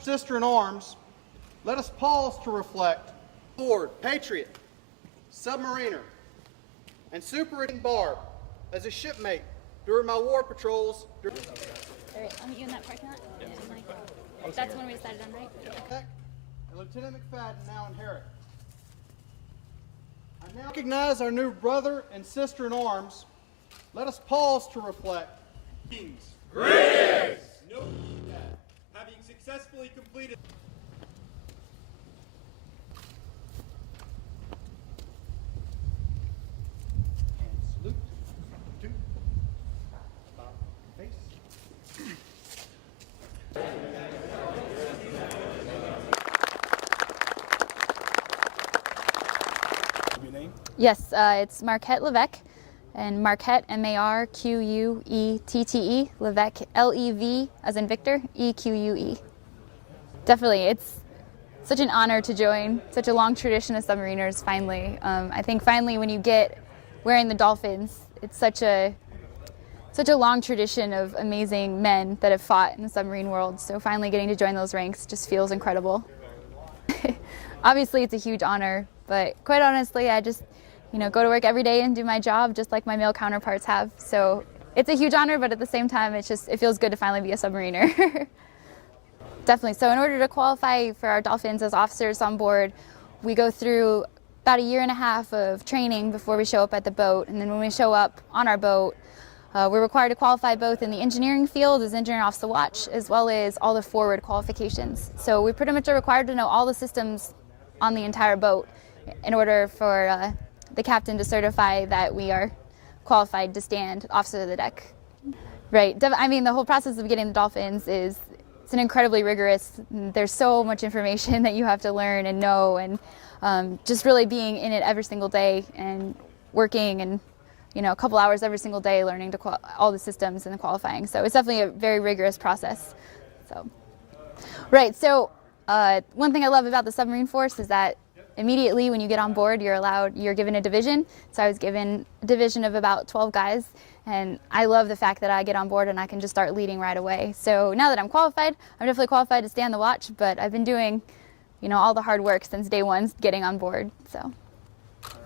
Sister in arms, let us pause to reflect. Ford, Patriot, submariner, and Super Barb as a shipmate during my war patrols. All right, I'll meet you in that parking lot. Yeah. That's the one we decided on, right? Yeah. And Lieutenant McFadden now inherit. I now recognize our new brother and sister in arms. Let us pause to reflect. Greetings! Note that having successfully completed And salute. 2. Bow. Face. Your name? Yes, it's Marquette Levesque, and Marquette, M-A-R-Q-U-E-T-T-E, Levesque, L-E-V, as in Victor, E-Q-U-E. Definitely, it's such an honor to join such a long tradition of submariners, finally. I think finally when you get wearing the dolphins, it's such a long tradition of amazing men that have fought in the submarine world, so finally getting to join those ranks just feels incredible. Obviously, it's a huge honor, but quite honestly, I just, go to work every day and do my job just like my male counterparts have. So it's a huge honor, but at the same time, it feels good to finally be a submariner. Definitely. So in order to qualify for our dolphins as officers on board, we go through about 1.5 years of training before we show up at the boat. And then when we show up on our boat, we're required to qualify both in the engineering field as engineer off the watch, as well as all the forward qualifications. So we pretty much are required to know all the systems on the entire boat in order for the captain to certify that we are qualified to stand officer of the deck. Right. I mean, the whole process of getting the dolphins it's an incredibly rigorous. There's so much information that you have to learn and know, and just really being in it every single day and working and a couple hours every single day learning all the systems and the qualifying. So it's definitely a very rigorous process. So, right. So one thing I love about the submarine force is that immediately when you get on board, you're given a division. So I was given a division of about 12 guys, and I love the fact that I get on board and I can just start leading right away. So now that I'm qualified, I'm definitely qualified to stay on the watch, but I've been doing, all the hard work since day one getting on board. So.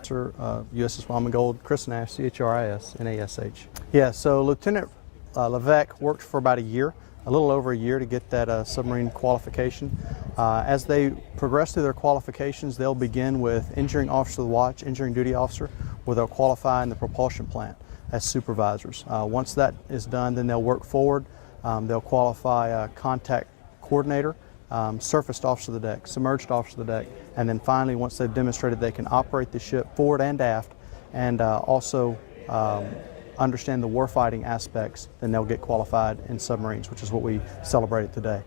Sir, USS Wyoming Gold, Chris Nash, C-H-R-I-S, N-A-S-H. Yeah, so Lieutenant Levesque worked for about a little over a year to get that submarine qualification. As they progress through their qualifications, they'll begin with engineering officer of the watch, engineering duty officer, where they'll qualify in the propulsion plant as supervisors. Once that is done, then they'll work forward. They'll qualify contact coordinator, surfaced officer of the deck, submerged officer of the deck, and then finally, once they've demonstrated they can operate the ship forward and aft, and also understand the warfighting aspects, then they'll get qualified in submarines, which is what we celebrated today.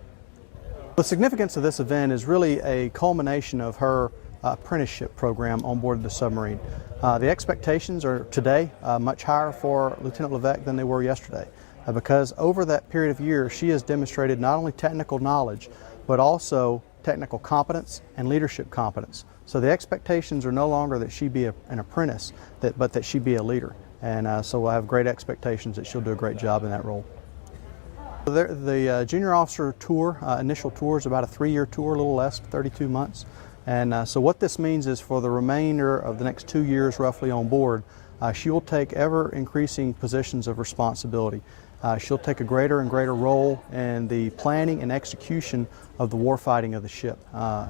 The significance of this event is really a culmination of her apprenticeship program on board the submarine. The expectations are today much higher for Lieutenant Levesque than they were yesterday, because over that period of years she has demonstrated not only technical knowledge but also technical competence and leadership competence. So the expectations are no longer that she be an apprentice, but that she be a leader. And so I have great expectations that she'll do a great job in that role. The junior officer tour, initial tour, is about a 3-year tour, a little less, 32 months. And so what this means is for the remainder of the next 2 years roughly on board, she will take ever increasing positions of responsibility. She'll take a greater and greater role in the planning and execution of the warfighting of the ship.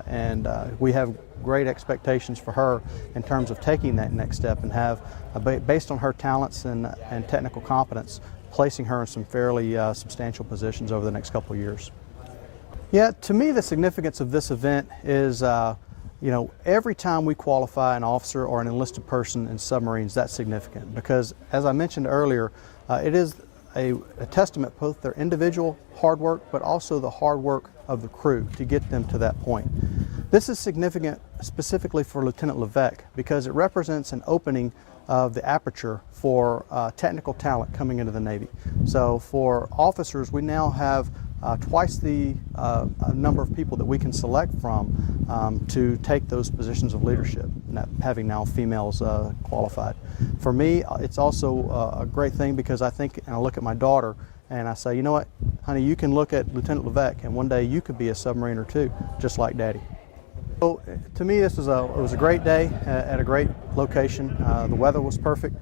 And we have great expectations for her in terms of taking that next step and have, based on her talents and technical competence, placing her in some fairly substantial positions over the next couple of years. Yeah, to me the significance of this event is, every time we qualify an officer or an enlisted person in submarines, that's significant because, as I mentioned earlier, it is a testament both their individual hard work but also the hard work of the crew to get them to that point. This is significant specifically for Lieutenant Levesque because it represents an opening of the aperture for technical talent coming into the Navy. So for officers, we now have twice the number of people that we can select from to take those positions of leadership, having now females qualified. For me, it's also a great thing because I think, and I look at my daughter and I say, you know what, honey, you can look at Lieutenant Levesque, and one day you could be a submariner too, just like Daddy. So to me, this was it was a great day at a great location. The weather was perfect.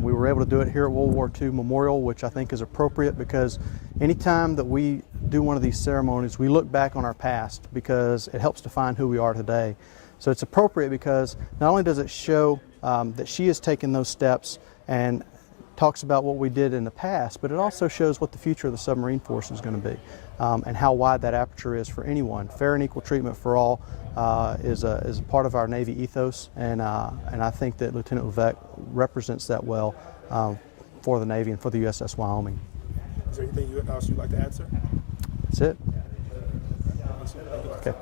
We were able to do it here at World War II Memorial, which I think is appropriate because anytime that we do one of these ceremonies, we look back on our past because it helps define who we are today. So it's appropriate because not only does it show that she has taken those steps and talks about what we did in the past, but it also shows what the future of the submarine force is going to be and how wide that aperture is for anyone. Fair and equal treatment for all is a part of our Navy ethos, and I think that Lieutenant Levesque represents that well for the Navy and for the USS Wyoming. Is there anything else you'd like to add, sir? That's it. Okay.